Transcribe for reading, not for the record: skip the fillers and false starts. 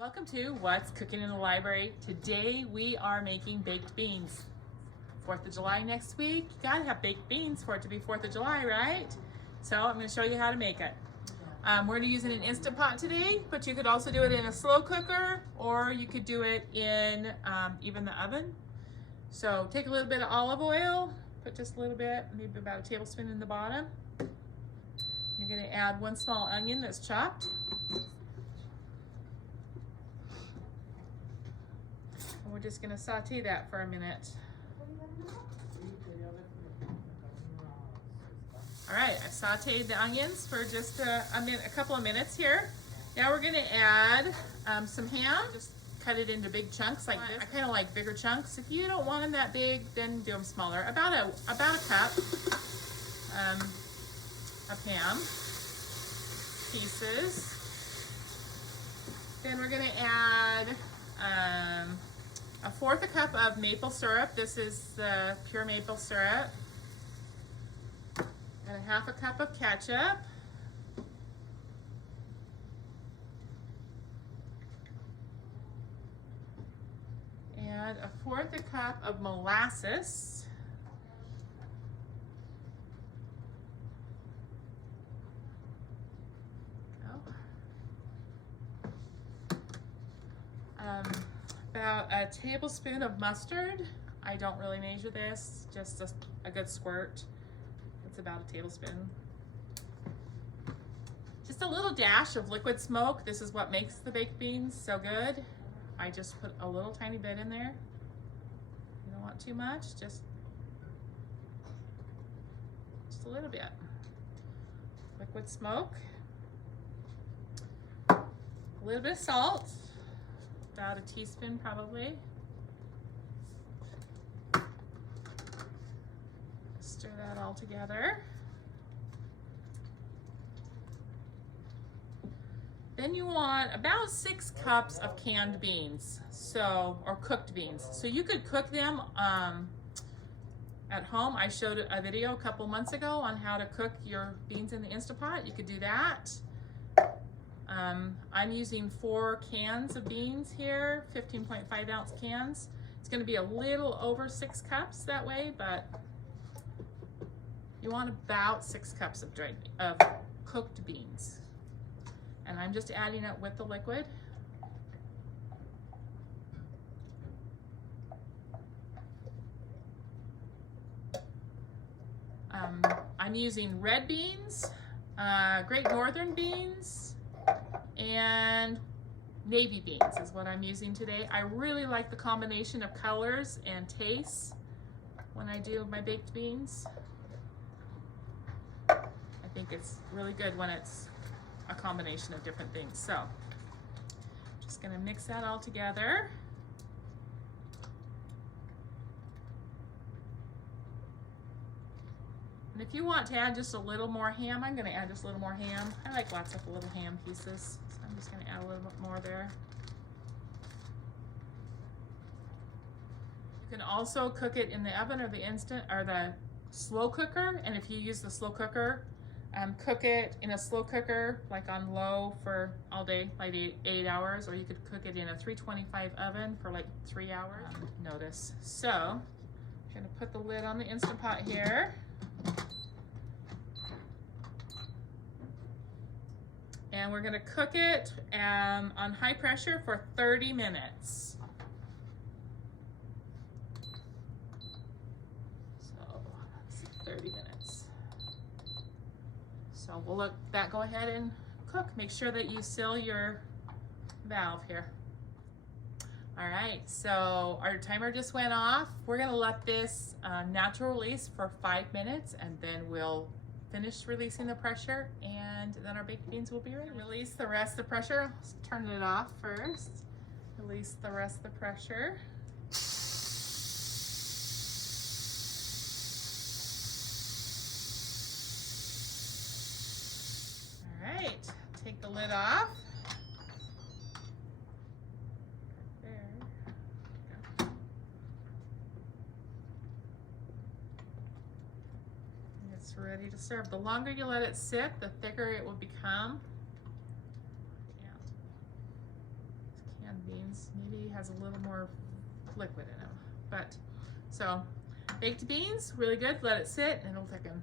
Welcome to What's Cooking in the Library. Today we are making baked beans. 4th of July next week. You gotta have baked beans for it to be 4th of July, right? So I'm gonna show you how to make it. We're gonna use it in an Instant Pot today, but you could also do it in a slow cooker, or you could do it in even the oven. So take a little bit of olive oil, put just a little bit, maybe about a tablespoon in the bottom. You're gonna add 1 small onion that's chopped. We're just going to saute that for a minute. All right, I've sauteed the onions for just a couple of minutes here. Now we're going to add some ham. Just cut it into big chunks like this. I kind of like bigger chunks. If you don't want them that big, then do them smaller. About a cup of ham pieces. Then we're going to add a 1/4 cup of maple syrup. This is the pure maple syrup. And a 1/2 cup of ketchup. And a 1/4 cup of molasses. About a tablespoon of mustard. I don't really measure this, just a good squirt. It's about a tablespoon. Just a little dash of liquid smoke. This is what makes the baked beans so good. I just put a little tiny bit in there. You don't want too much, just a little bit. Liquid smoke. A little bit of salt. About a teaspoon probably. Stir that all together. Then you want about 6 cups of canned beans, or cooked beans. So you could cook them at home. I showed a video a couple months ago on how to cook your beans in the Instant Pot. You could do that. I'm using 4 cans of beans here, 15.5 ounce cans. It's going to be a little over 6 cups that way, but you want about 6 cups of cooked beans. And I'm just adding it with the liquid. I'm using red beans, Great Northern beans, and navy beans is what I'm using today. I really like the combination of colors and tastes when I do my baked beans. I think it's really good when it's a combination of different things. So just gonna mix that all together. And if you want to add just a little more ham, I'm going to add just a little more ham. I like lots of little ham pieces, so I'm just going to add a little bit more there. You can also cook it in the oven or the slow cooker. And if you use the slow cooker, cook it in a slow cooker, like on low for all day, like 8 hours, or you could cook it in a 325 oven for like 3 hours. Notice. So I'm going to put the lid on the Instant Pot here. And we're going to cook it on high pressure for 30 minutes. So that's 30 minutes. So we'll let that go ahead and cook. Make sure that you seal your valve here. All right, so our timer just went off. We're going to let this natural release for 5 minutes, and then we'll finish releasing the pressure, and then our baked beans will be ready. Release the rest of the pressure. Let's turn it off first. Release the rest of the pressure. All right, take the lid off. Ready to serve. The longer you let it sit, the thicker it will become. beans. Maybe he has a little more liquid in him. But, so baked beans, really good. Let it sit and it'll thicken.